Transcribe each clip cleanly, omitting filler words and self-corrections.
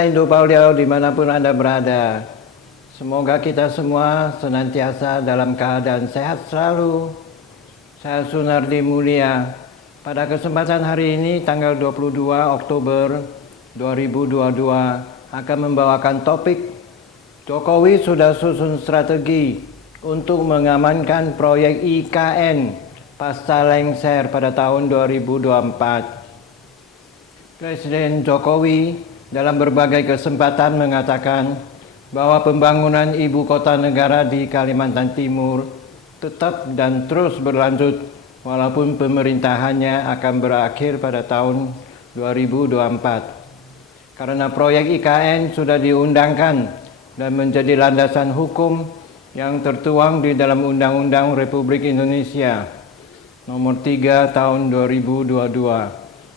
pemirsa Indo Pauliau dimanapun Anda berada, semoga kita semua senantiasa dalam keadaan sehat selalu. Saya Sunardi Mulia. Pada kesempatan hari ini tanggal 22 Oktober 2022 akan membawakan topik Jokowi sudah susun strategi untuk mengamankan proyek IKN pasca lengser pada tahun 2024. Presiden Jokowi dalam berbagai kesempatan mengatakan bahwa pembangunan ibu kota negara di Kalimantan Timur tetap dan terus berlanjut walaupun pemerintahannya akan berakhir pada tahun 2024. Karena proyek IKN sudah diundangkan dan menjadi landasan hukum yang tertuang di dalam Undang-Undang Republik Indonesia Nomor 3 Tahun 2022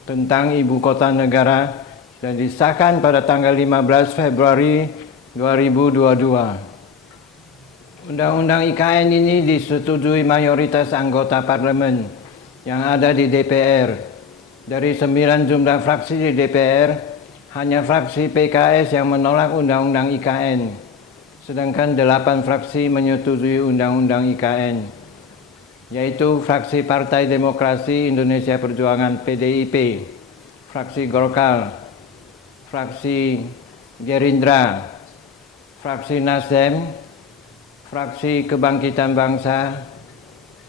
tentang Ibu Kota Negara dan disahkan pada tanggal 15 Februari 2022. Undang-Undang IKN ini disetujui mayoritas anggota parlemen yang ada di DPR. Dari 9 jumlah fraksi di DPR, hanya fraksi PKS yang menolak Undang-Undang IKN, sedangkan 8 fraksi menyetujui Undang-Undang IKN, yaitu fraksi Partai Demokrasi Indonesia Perjuangan PDIP, fraksi Golkar, fraksi Gerindra, fraksi Nasdem, fraksi Kebangkitan Bangsa,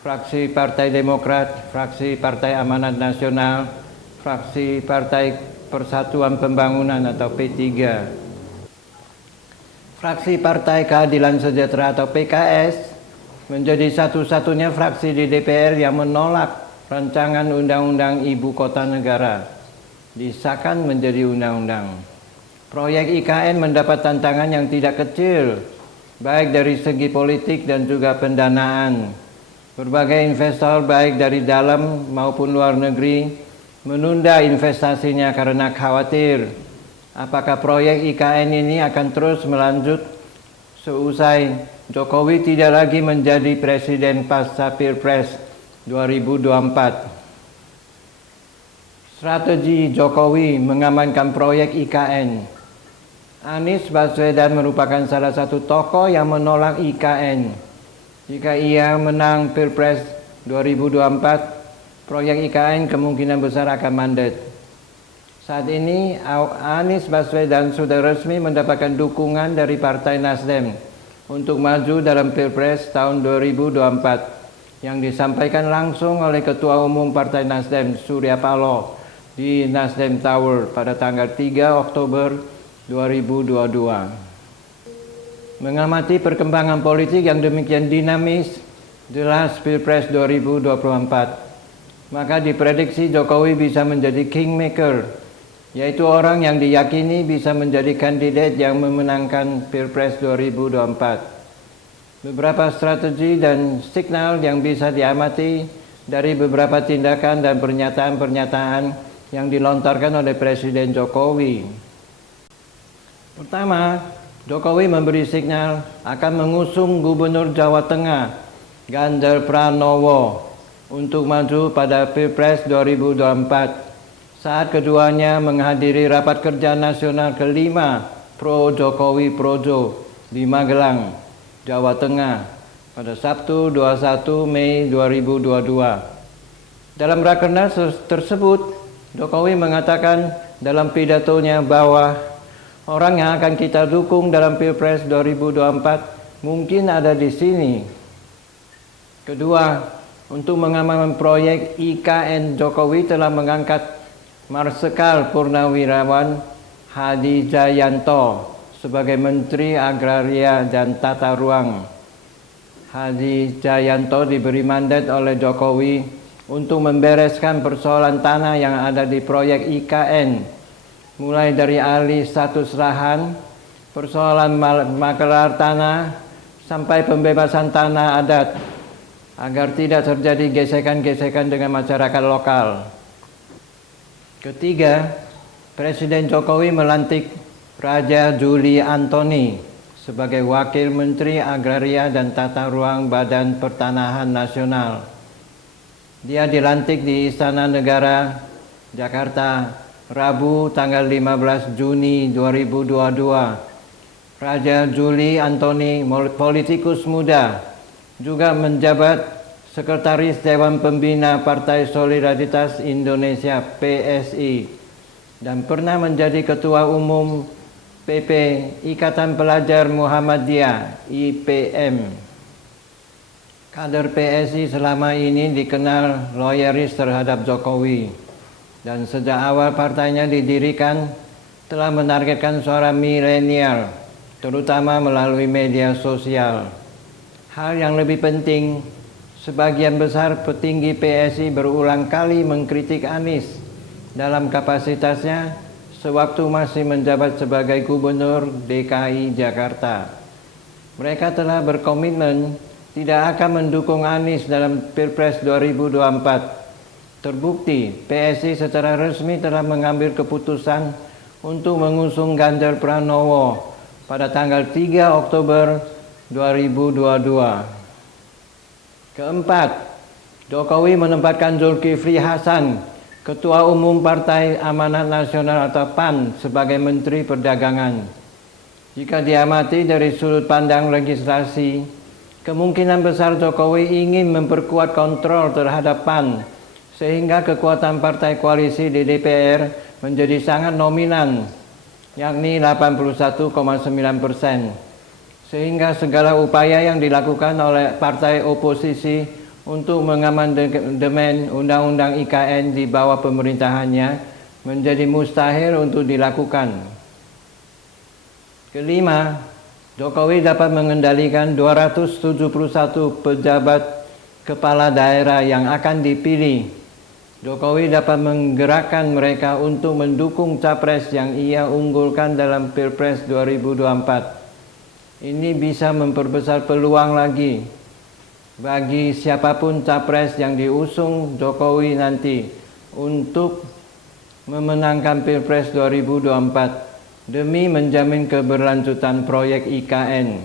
fraksi Partai Demokrat, fraksi Partai Amanat Nasional, fraksi Partai Persatuan Pembangunan atau P3, fraksi Partai Keadilan Sejahtera atau PKS, menjadi satu-satunya fraksi di DPR yang menolak rancangan Undang-Undang Ibu Kota Negara disahkan menjadi undang-undang. Proyek IKN mendapat tantangan yang tidak kecil, baik dari segi politik dan juga pendanaan. Berbagai investor baik dari dalam maupun luar negeri menunda investasinya karena khawatir apakah proyek IKN ini akan terus melanjut seusai Jokowi tidak lagi menjadi presiden pasca Pilpres 2024. Strategi Jokowi mengamankan proyek IKN. Anies Baswedan merupakan salah satu tokoh yang menolak IKN. Jika ia menang Pilpres 2024, proyek IKN kemungkinan besar akan mandat. Saat ini Anies Baswedan sudah resmi mendapatkan dukungan dari Partai Nasdem untuk maju dalam Pilpres tahun 2024 yang disampaikan langsung oleh Ketua Umum Partai Nasdem Surya Paloh di Nasdem Tower pada tanggal 3 Oktober 2022. Mengamati perkembangan politik yang demikian dinamis jelas Pilpres 2024, maka diprediksi Jokowi bisa menjadi kingmaker, yaitu orang yang diyakini bisa menjadi kandidat yang memenangkan Pilpres 2024. Beberapa strategi dan signal yang bisa diamati dari beberapa tindakan dan pernyataan-pernyataan yang dilontarkan oleh Presiden Jokowi. Pertama, Jokowi memberi signal akan mengusung Gubernur Jawa Tengah, Ganjar Pranowo, untuk maju pada Pilpres 2024. Saat keduanya menghadiri rapat kerja nasional kelima Pro Jokowi Projo di Magelang, Jawa Tengah pada Sabtu 21 Mei 2022. Dalam rakernas tersebut, Jokowi mengatakan dalam pidatonya bahwa orang yang akan kita dukung dalam Pilpres 2024 mungkin ada di sini. Kedua, untuk mengamankan proyek IKN, Jokowi telah mengangkat Marsikal Purnawirawan Hadi Jayanto sebagai Menteri Agraria dan Tata Ruang. Hadi Jayanto diberi mandat oleh Jokowi untuk membereskan persoalan tanah yang ada di proyek IKN, mulai dari alih status lahan, persoalan makelar tanah, sampai pembebasan tanah adat, agar tidak terjadi gesekan-gesekan dengan masyarakat lokal. Ketiga, Presiden Jokowi melantik Raja Juli Antoni sebagai Wakil Menteri Agraria dan Tata Ruang Badan Pertanahan Nasional. Dia dilantik di Istana Negara, Jakarta Rabu tanggal 15 Juni 2022. Raja Juli Antoni, politikus muda, juga menjabat Sekretaris Dewan Pembina Partai Solidaritas Indonesia (PSI) dan pernah menjadi Ketua Umum PP Ikatan Pelajar Muhammadiyah (IPM). Kader PSI selama ini dikenal loyalis terhadap Jokowi dan sejak awal partainya didirikan telah menargetkan suara milenial, terutama melalui media sosial. Hal yang lebih penting, sebagian besar petinggi PSI berulang kali mengkritik Anies dalam kapasitasnya sewaktu masih menjabat sebagai Gubernur DKI Jakarta. Mereka telah berkomitmen tidak akan mendukung Anies dalam Pilpres 2024. Terbukti, PSI secara resmi telah mengambil keputusan untuk mengusung Ganjar Pranowo pada tanggal 3 Oktober 2022. Keempat, Jokowi menempatkan Zulkifli Hasan, Ketua Umum Partai Amanat Nasional atau PAN, sebagai Menteri Perdagangan. Jika diamati dari sudut pandang legislasi, kemungkinan besar Jokowi ingin memperkuat kontrol terhadap PAN, sehingga kekuatan partai koalisi di DPR menjadi sangat nominan, yakni 81,9%. Sehingga segala upaya yang dilakukan oleh partai oposisi untuk mengamandemen Undang-Undang IKN di bawah pemerintahannya menjadi mustahil untuk dilakukan. Kelima, Jokowi dapat mengendalikan 271 pejabat kepala daerah yang akan dipilih. Jokowi dapat menggerakkan mereka untuk mendukung capres yang ia unggulkan dalam Pilpres 2024. Ini bisa memperbesar peluang lagi bagi siapapun capres yang diusung Jokowi nanti untuk memenangkan Pilpres 2024 demi menjamin keberlanjutan proyek IKN.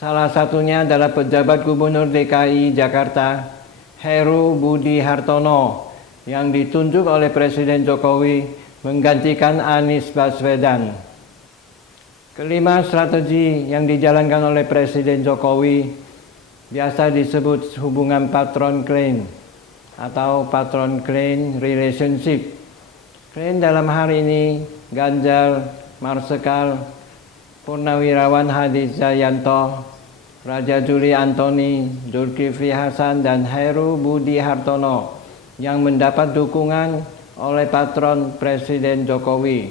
Salah satunya adalah pejabat Gubernur DKI Jakarta Heru Budi Hartono yang ditunjuk oleh Presiden Jokowi menggantikan Anies Baswedan. Kelima, strategi yang dijalankan oleh Presiden Jokowi biasa disebut hubungan patron-klien atau patron-klien relationship. Klien dalam hal ini Ganjar, Marsikal, Purnawirawan Hadi Cahyanto, Raja Juli Antoni, Zulkifli Hasan, dan Heru Budi Hartono yang mendapat dukungan oleh patron Presiden Jokowi.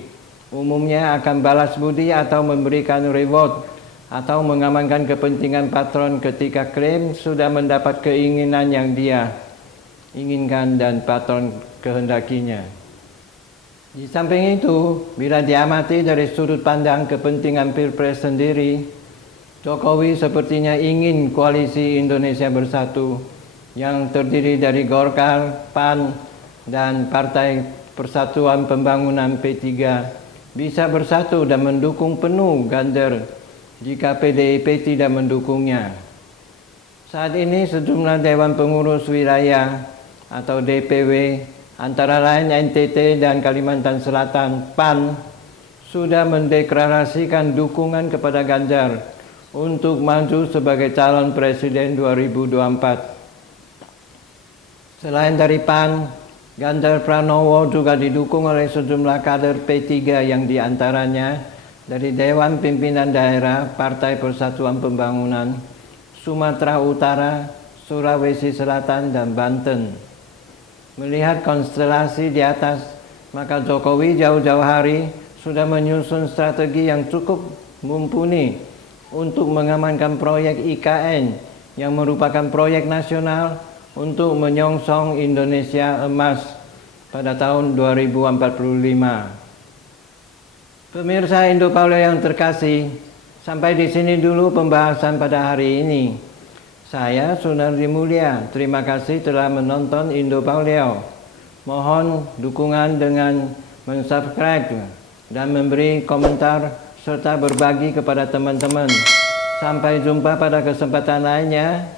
Umumnya akan balas budi atau memberikan reward atau mengamankan kepentingan patron ketika klaim sudah mendapat keinginan yang dia inginkan dan patron kehendakinya. Di samping itu, bila diamati dari sudut pandang kepentingan Pilpres sendiri, Jokowi sepertinya ingin koalisi Indonesia Bersatu yang terdiri dari Golkar, PAN, dan Partai Persatuan Pembangunan P3 bisa bersatu dan mendukung penuh Ganjar jika PDIP tidak mendukungnya. Saat ini sejumlah Dewan Pengurus Wilayah atau DPW antara lain NTT dan Kalimantan Selatan PAN sudah mendeklarasikan dukungan kepada Ganjar untuk maju sebagai calon presiden 2024. Selain dari PAN, Ganjar Pranowo juga didukung oleh sejumlah kader P3 yang diantaranya dari Dewan Pimpinan Daerah Partai Persatuan Pembangunan, Sumatera Utara, Sulawesi Selatan, dan Banten. Melihat konstelasi di atas, maka Jokowi jauh-jauh hari sudah menyusun strategi yang cukup mumpuni untuk mengamankan proyek IKN yang merupakan proyek nasional untuk menyongsong Indonesia emas pada tahun 2045. Pemirsa Indopaulia yang terkasih, sampai di sini dulu pembahasan pada hari ini. Saya Sunardi Mulia, terima kasih telah menonton Indopaulia. Mohon dukungan dengan mensubscribe dan memberi komentar serta berbagi kepada teman-teman. Sampai jumpa pada kesempatan lainnya.